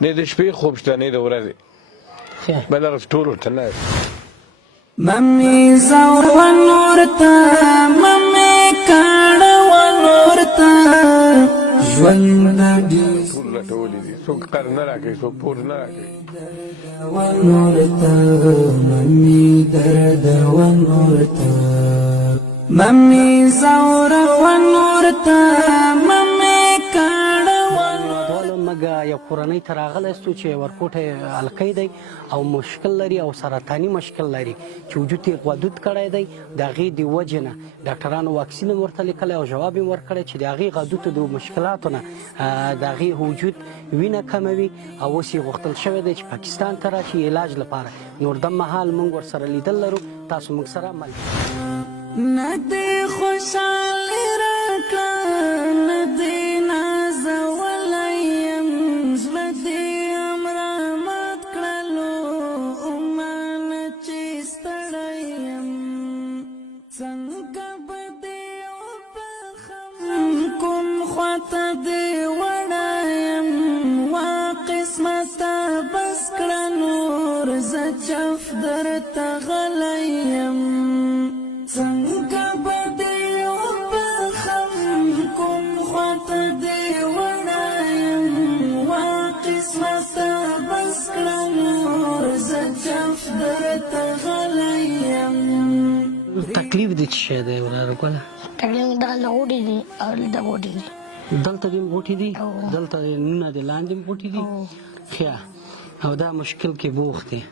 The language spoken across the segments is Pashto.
نه د شپې خوب شته نه د ورځې بل هغه ټول ورته نه ممی زور و نور تا ممی کاڼه و نور تا ژوند دې ټول لټولي دي څوک قرض نه راکوي څوک پور نه راکوي و نور تا ممی درد و نور تا ممی زور و نور تا ممی کاڼه مګه یو کورنۍ ته راغلی ستو چې ورکوټی هلکی دی او مشکل لري او سرطاني مشکل لري چې وجود یې غدود کړی دی د هغې د وجې نه ډاکټرانو واکسین هم ورته لیکلی او جواب یې ورکړی چې د هغې غدودو د مشکلاتو نه د هغې وجود وینه کموي او اوس یې غوښتل شوی دی چې پاکستان ته راشي علاج لپاره نور دم مهال موږ ورسره لیدل لرو تاسو موږ سره مل نه دې خوشحالي راکړه نه دې نازولی یم زړه دې امرامات کړلو مانه چې ستړی یم څنګه به دې وبخم کوم خواته دې وړایم وا قسمته بس کړه نور زه چف درته غلی یم څنګه به دې وبخم کوم خواته دې وړایم وا قسمته بس کړه نور زه چف درته غلی یم تکلیف دې څه شی دی وراره ګله تکلیف دغه غوټې دي او دغه غوټې دي دلته دې غوټې دي دلته نونه دې لاندې غوټې دي ښه او دا مشکل کې بوخت دی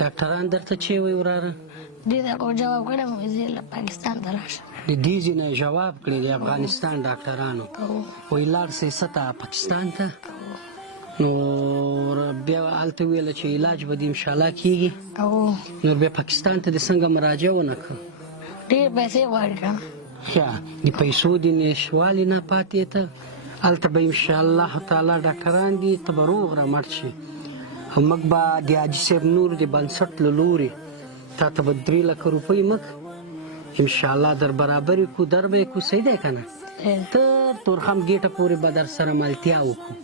ډاکټران درته چې وایي وراره دې دغه جواب کړی مې زه له پاکستان ته راشم د دې ځینې جواب کړی د افغانستان ډاکټرانو وایي لاړ سئ څه ته پاکستان ته نو بیا هلته ویله چې علاج به دې انشاءالله کېږي نو بیا پاکستان ته دې څنګه مراجعه ونه کړو ډېر پیسې غواړي که نه ښه د پیسو د نشتوالي نه پاتې ته هلته به انشاءالله تعالی ډاکټران دي ته به روغ رمټ شي او موږ به د حاجي صاحب نور د بنسټ له لورې تا ته به 3 لکه روپۍ موږ انشاءالله در برابرې کړو در به یې کړو صحیح دی که نه ته تورخم ګېټه پورې به در سره ملتیا وکړو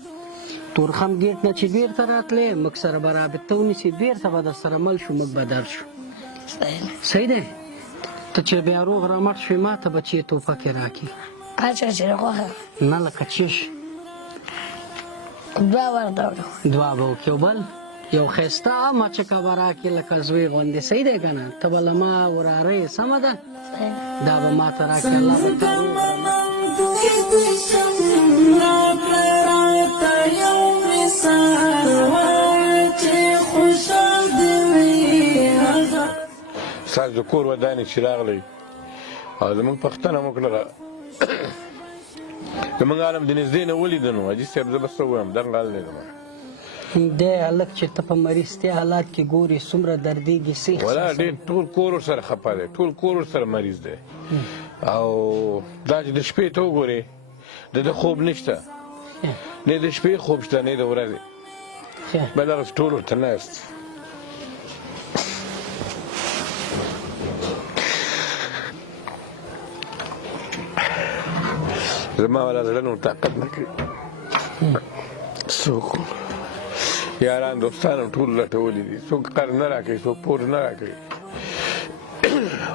تورخم ګېټ نه چې بېرته راتلې موږ سره به رابطه ونیسي بېرته به در سره مل شو موږ به در شو صحیح دی ته چې بیا روغ رامټ شوې ما ته به چې توپکې راکړي اچھا چې خوښه نه لکه چش 2 ورته وړو 2 به وکړي او بل یو ښایسته مچکه به راکړي لکه زوی غوندې صحیح دی که نه ته به له ما وراره یې سمه ده دا به ما ته راکړي الله به تا ستاسو د کور ودانې چې راغلی او زموږ پوښتنه مو کړله زموږ عالم د نږدې نه ولیده نو حاجي صاحب زه به څه ووایم دغه حال دی زما دی هلک چې ته په مریضتیا حالات کې ګورې څومره دردېږي څه ولا ډېر ټول کور ورسره خفه دی ټول کور ورسره مریض دی او دا چې د شپې ته وګورې د خوب نشته نه د شپې خوب شته نه د ورځې بل هغه ټول ورته ناست زما والا زړه نور طاقت نه کوي څوک یاران دوستان ټول لټولي دي څوک قرض نه راکوي څوک پور نه راکوي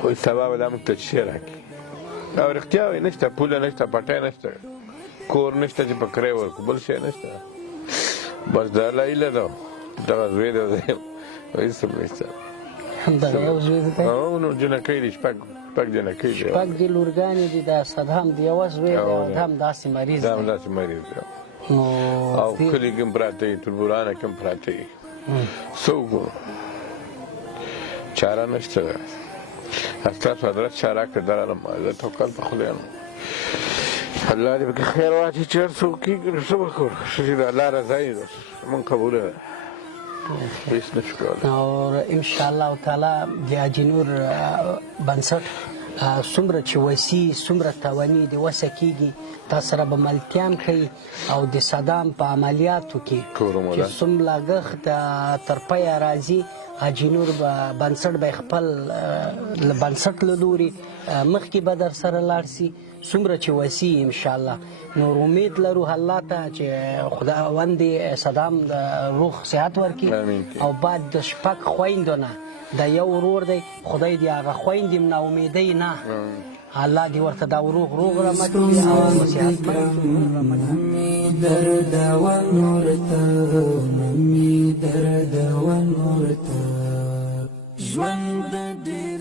وایي سبا به دا موږ ته شی راکړي او رښتیا وایي نشته پوله نشته پټی نشته کور نشته چې په کرایه ورکړو بل شی نشته بس دا الله هیله ده دغه زوی دی وایي څه نشته نو جنکۍ دي شپږ جنکۍ دي شپږ دي لورګانې دي دا صدهم د یوه زوی دی او دا هم داسې مریض دی دا هم داسې مریض دی او کلي کې هم پراته وي تربورانه کې هم پراته وي څه وکړو چاره نشته ده ستاسو حضرت چاره کړه درالم زه توکل په خدای یم الله دې پکې خیر واچي چې هر څوک کېږي نو څه به کوو چې د الله رضا یې مونږ قبوله ده هېڅ نه شو کولی او انشاءالله تعالی د حاجي نور بنسټ څومره چې وسي څومره تواني د وسه کېږي تا سره به ملتیا هم کوي او د صدام په عملیاتو کې چې څوم لګښت تر پایه راځي حاجي نور به بنسټ به خپل بنسټ له لوري مخکې به در سره لاړ شي څومره چې وسي انشاءالله. نور امید لرو الله ته چې خداوند صدام د روغ صحت ورکړي او بعد د شپږ خویندو نه د یو ورور دی خدای دې هغه خویندې نا امیدۍ نه الله دې ورته دا روغ رحمت کړي او صحت ممی درد و نور ته ممی درد و نور ته ژوند دې